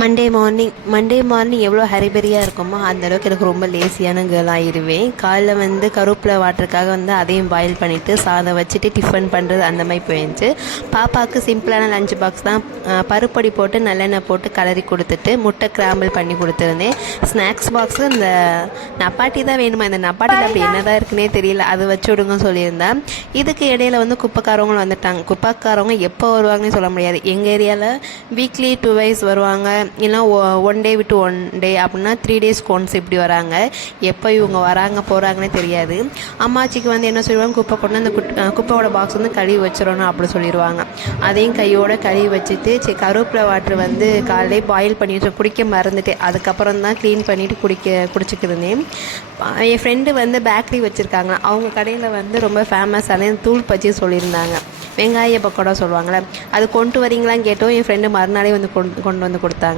Monday morning எவ்வளோ ஹரிபரியாக இருக்குமோ அந்தளவுக்கு எனக்கு ரொம்ப லேசியான கேர்ள் ஆயிடுவேன். காலைல வந்து கருவேப்பிலை வாட்டருக்காக வந்து அதையும் பாயில் பண்ணிவிட்டு சாதம் வச்சுட்டு டிஃபன் பண்ணுறது அந்த மாதிரி போயிடுச்சு. பாப்பாவுக்கு சிம்பிளான லஞ்ச் பாக்ஸ் தான். பருப்பொடி போட்டு நல்லெண்ணெய் போட்டு கலரி கொடுத்துட்டு முட்டை கிராம்பிள் பண்ணி கொடுத்துருந்தேன். ஸ்நாக்ஸ் பாக்ஸு இந்த நப்பாட்டி தான் வேணுமா, இந்த நப்பாட்டியில் அப்படி என்ன தான் இருக்குன்னே தெரியல, அது வச்சு விடுங்க சொல்லியிருந்தேன். இதுக்கு இடையில வந்து குப்பைக்காரவங்களும் வந்துட்டாங்க. குப்பைக்காரவங்க எப்போ வருவாங்கன்னு சொல்ல முடியாது. எங்கள் ஏரியாவில் வீக்லி 2 வைஸ் வருவாங்க, இல்லைனா 1 டே விட்டு 1 டே அப்படின்னா 3 டேஸ்க்கு ஒன்ஸ் இப்படி வராங்க. எப்போ இவங்க வராங்க போகிறாங்கன்னே தெரியாது. அம்மாச்சிக்கு வந்து என்ன சொல்லுவாங்க, குப்பை கொண்டு அந்த குப்பையோட பாக்ஸ் வந்து கழுவி வச்சிடணும் அப்படி சொல்லிடுவாங்க. அதையும் கையோட கழுவி வச்சுட்டு கருவேப்பிலை வாட்டர் வந்து காலையிலே பாயில் பண்ணிட்டு குடிக்க மறந்துட்டு அதுக்கப்புறம் தான் க்ளீன் பண்ணிவிட்டு குடிச்சிக்கிருந்தேன். என் ஃப்ரெண்டு வந்து பேக்கரி வச்சுருக்காங்க. அவங்க கடையில் வந்து ரொம்ப ஃபேமஸான தூள் பச்சி சொல்லியிருந்தாங்க. வெங்காய பக்கோடா சொல்லுவாங்களே, அது கொண்டு வரீங்களான்னு கேட்டோம். என் ஃப்ரெண்டு மறுநாளே வந்து கொண்டு வந்து கொடுத்தாங்க.